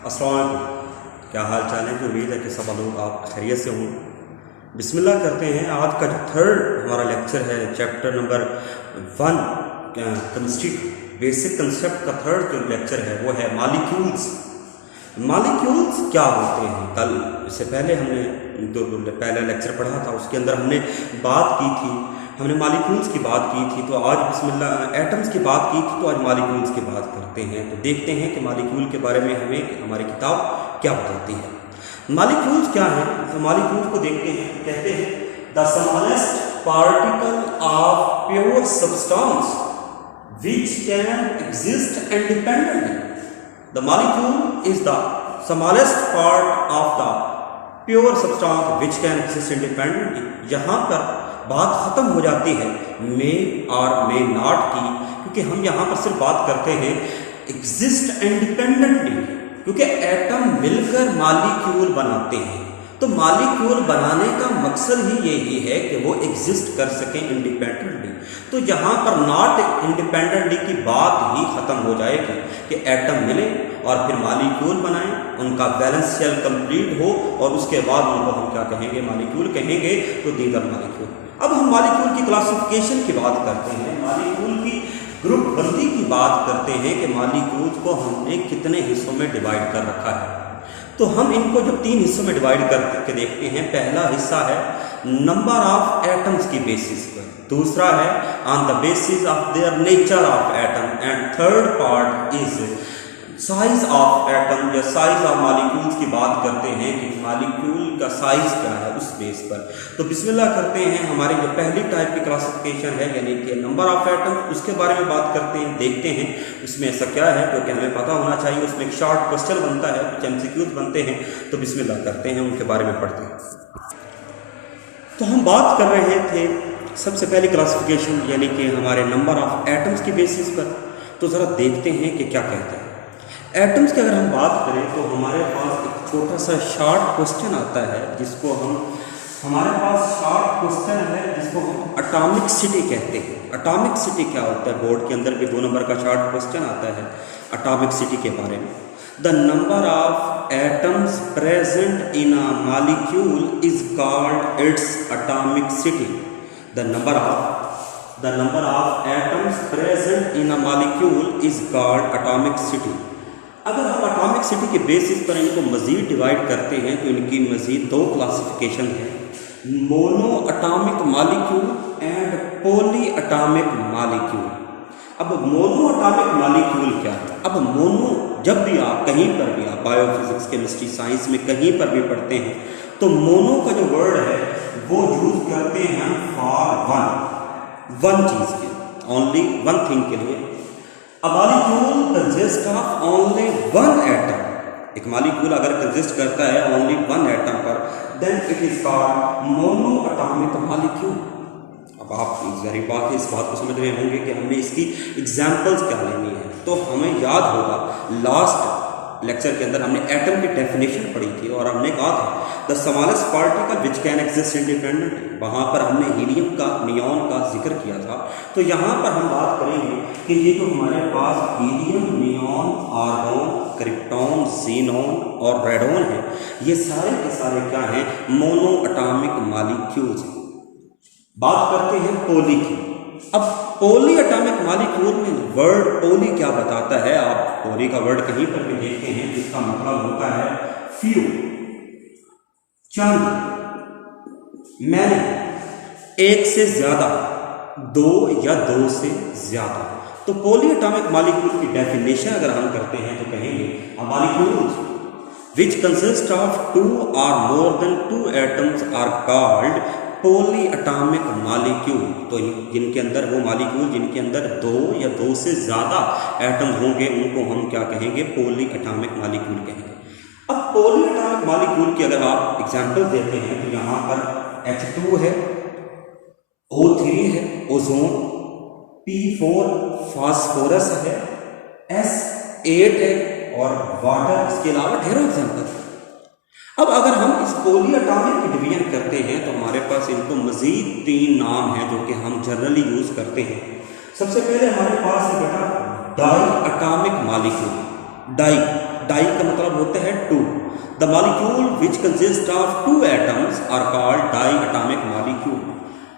अस्सलाम वालेकुम। क्या हाल चाल है? तो उम्मीद है कि सब लोग आप खैरियत से हों। बिस्मिल्लाह करते हैं। आज का जो थर्ड हमारा लेक्चर है chapter number 1 chemistry basic concept का थर्ड जो लेक्चर है वो है मॉलिक्यूल्स। मॉलिक्यूल्स क्या होते हैं? कल इससे पहले हमने जो पहला लेक्चर पढ़ा था उसके अंदर हमने बात की थी, हमने मॉलिक्यूल्स की बात की थी। तो आज बिस्मिल्लाह एटम्स की बात की थी, तो आज मॉलिक्यूल्स की बात करते हैं। तो देखते हैं कि मॉलिक्यूल के बारे में हमें हमारी किताब क्या बताती है। मॉलिक्यूल्स क्या है? तो मॉलिक्यूल्स को देखते हैं, कहते हैं the smallest particle of pure substance which can exist independently. The molecule is the smallest part of the pure substance which can exist independently. यहाँ पर बात ख़त्म हो जाती है मे और मे नॉट की, क्योंकि हम यहाँ पर सिर्फ बात करते हैं एग्जिस्ट इंडिपेंडेंटली, क्योंकि एटम मिलकर मॉलिक्यूल बनाते हैं। तो मॉलिक्यूल बनाने का मकसद ही यही है कि वो एग्जिस्ट कर सकें इंडिपेंडेंटली। तो यहाँ पर नॉट इंडिपेंडेंटली की बात ही ख़त्म हो जाएगी कि एटम मिले और फिर मॉलिक्यूल बनाएं, उनका बैलेंस शेल कंप्लीट हो और उसके बाद उनको हम क्या कहेंगे? मॉलिक्यूल कहेंगे। तो दीज आर मॉलिक्यूल। अब हम मॉलिक्यूल की क्लासिफिकेशन की बात करते हैं, मॉलिक्यूल की ग्रुप बंदी की बात करते हैं कि मॉलिक्यूल्स को हमने कितने हिस्सों में डिवाइड कर रखा है। तो हम इनको जब 3 हिस्सों में डिवाइड करके देखते हैं, पहला हिस्सा है नंबर ऑफ एटम्स की बेसिस पर, दूसरा है on the basis of their nature of atom, and third part is size of atom या साइज ऑफ मॉलिक्यूल्स की बात करते हैं कि मॉलिक्यूल का साइज क्या है उस बेस पर। तो बिस्मिल्लाह करते हैं। हमारी जो पहली टाइप की क्लासिफिकेशन है यानी कि नंबर ऑफ एटम, उसके बारे में बात करते हैं, देखते हैं उसमें ऐसा क्या है क्योंकि हमें पता होना चाहिए। उसमें एक शॉर्ट क्वेश्चन बनता है, कुछ MCQs बनते हैं। तो बिस्मिल्लाह करते हैं, उनके बारे में पढ़ते हैं। तो हम बात कर रहे थे सबसे पहली क्लासिफिकेशन यानी कि हमारे नंबर ऑफ एटम्स की बेसिस पर। तो ज़रा देखते हैं कि क्या कहते हैं एटम्स की। अगर हम बात करें तो हमारे पास एक छोटा सा शॉर्ट क्वेश्चन आता है जिसको हमारे पास शॉर्ट क्वेश्चन है जिसको हम एटॉमिक सिटी कहते हैं। एटॉमिक सिटी क्या होता है? बोर्ड के अंदर भी 2 नंबर का शॉर्ट क्वेश्चन आता है एटॉमिक सिटी के बारे में। The number of atoms present in a molecule is called its atomic city. The number of atoms present in a molecule is called atomic city. अगर हम एटॉमिक सिटी के basis पर इनको मज़ीद डिवाइड करते हैं तो इनकी मज़ीद 2 क्लासिफिकेशन है, mono atomic molecule and poly atomic molecule. अब मोनो एटॉमिक मॉलिक्यूल क्या है? अब मोनो जब भी आप कहीं पर भी आप बायोफिजिक्स, केमिस्ट्री, साइंस में कहीं पर भी पढ़ते हैं तो मोनो का जो वर्ड है वो यूज करते हैं फॉर वन चीज़ के, ओनली वन थिंग के लिए। A molecule consists of only one atom. एक मॉलिक्यूल अगर कंसिस्ट करता है ओनली 1 एटम पर, then it is called monoatomic molecule. अब आप ज़ाहिर बात है इस बात को समझ रहे होंगे कि हमें इसकी एग्जांपल्स क्या लेनी है। तो हमें याद होगा लास्ट लेक्चर के अंदर हमने एटम की डेफिनेशन पढ़ी थी और हमने कहा था the smallest particle which can exist independently. वहाँ पर हमने हीलियम का, नियॉन का जिक्र किया था। तो यहाँ पर हम बात करेंगे कि ये जो हमारे पास helium, neon, argon, krypton, xenon और रेडॉन है, ये सारे के सारे क्या हैं? Mono atomic molecules. बात करते हैं पॉली की। अब पॉली एटॉमिक मॉलिक्यूल में वर्ड पॉली क्या बताता है? आप पॉली का वर्ड कहीं पर भी देखते हैं जिसका मतलब होता है फ्यू, चंद, मैनी, एक से ज्यादा, 2 या 2 से ज्यादा। तो पॉली एटॉमिक मॉलिक्यूल की डेफिनेशन अगर हम करते हैं तो कहेंगे a molecule which consist of 2 or more than 2 atoms are called poly atomic molecule. तो जिनके अंदर वो मॉलिक्यूल जिनके अंदर 2 या 2 से ज़्यादा एटम होंगे उनको हम क्या कहेंगे? पॉली एटॉमिक मॉलिक्यूल कहेंगे। अब पॉली एटॉमिक मॉलिक्यूल की अगर आप एग्जांपल देते हैं तो यहाँ पर H2 है, O3 है, ओजोन, P4 फास्फोरस है, S8 है और वाटर। इसके अलावा ढेरों एग्जाम्पल। अब अगर हम इस पॉली एटॉमिक की डिवीजन करते हैं तो हमारे पास इनको मज़ीद 3 नाम हैं जो कि हम जनरली यूज़ करते हैं। सबसे पहले हमारे पास है बेटा diatomic molecule. Di di का मतलब होता है two. The molecule which consist of two atoms are called diatomic molecule.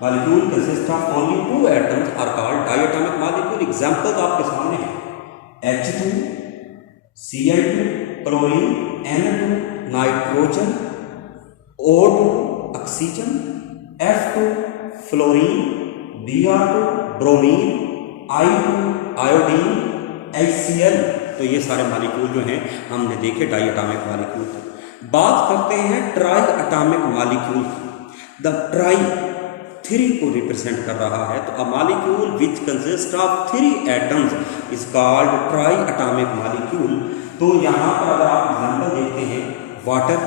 Molecule consist of only two atoms are called diatomic molecule. Example आपके सामने है H2, Cl2, chlorine, N2, nitrogen, O2, oxygen, F2, fluorine, Br2, bromine, I2, iodine, HCl। तो ये सारे molecule जो हैं हमने देखे डाई एटॉमिक मॉलिक्यूल। बात करते हैं ट्राई एटॉमिक मॉलिक्यूल की। द ट्राई 3 को रिप्रेजेंट कर रहा है, तो a molecule which consist of 3 atoms is called try atomic molecule. तो यहाँ पर अगर आप एग्जाम्पल देखते हैं, वाटर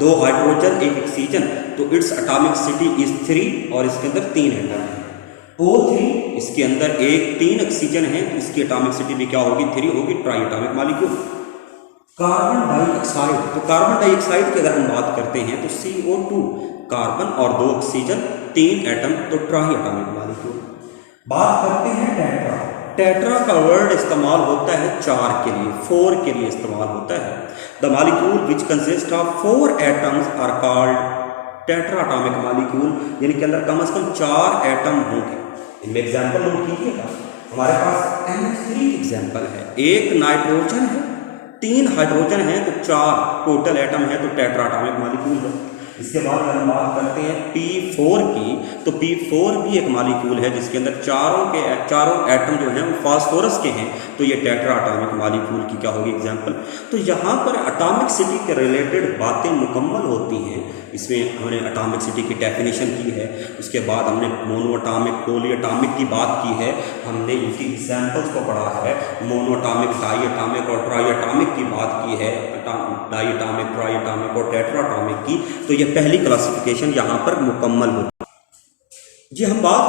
2 हाइड्रोजन 1 ऑक्सीजन, तो इट्स एटॉमिक सिटी इज 3 और इसके अंदर 3 एटम है। O3 इसके अंदर 3 ऑक्सीजन है, तो इसकी एटॉमिक सिटी भी क्या होगी, 3 होगी, try atomic molecule. Carbon dioxide, तो कार्बन डाइऑक्साइड की अगर हम बात करते हैं तो CO2 कार्बन और 2 ऑक्सीजन 3 एटम, तो ट्राई एटॉमिक मॉलिक्यूल। बात करते हैं टेट्रा। टेट्रा का वर्ड इस्तेमाल होता है 4 के लिए, 4 के लिए इस्तेमाल होता है। The molecule which consist of 4 atoms are called tetra atomic molecule, यानी कि अंदर कम से कम 4 एटम होंगे। इनमें एग्जाम्पल नोट कीजिएगा, हमारे पास NH3 एग्जाम्पल है, 1 नाइट्रोजन है, 3 हाइड्रोजन है, तो 4 टोटल एटम है, तो टेट्रा एटॉमिक मॉलिक्यूल है। इसके बाद अगर हम बात करते हैं P4 की, तो P4 भी एक मॉलिक्यूल है जिसके अंदर चारों एटम जो हैं वो फास्फोरस के हैं, तो ये टेट्रा एटॉमिक मॉलिक्यूल की क्या होगी एग्जाम्पल। तो यहाँ पर एटॉमिक सिटी के रिलेटेड बातें मुकम्मल होती हैं। इसमें हमने एटॉमिक सिटी की डेफिनेशन की है, उसके बाद हमने मोनो एटॉमिक, पॉली एटॉमिक की बात की है, हमने इनकी एग्जाम्पल्स को पढ़ा है, मोनो एटॉमिक, डाई एटॉमिक और ट्राई एटॉमिक की बात की है, डाई एटॉमिक, ट्राई एटॉमिक और टेट्रा एटॉमिक की। तो ये पहली क्लासिफिकेशन यहाँ पर मुकम्मल होती है। जी हम बात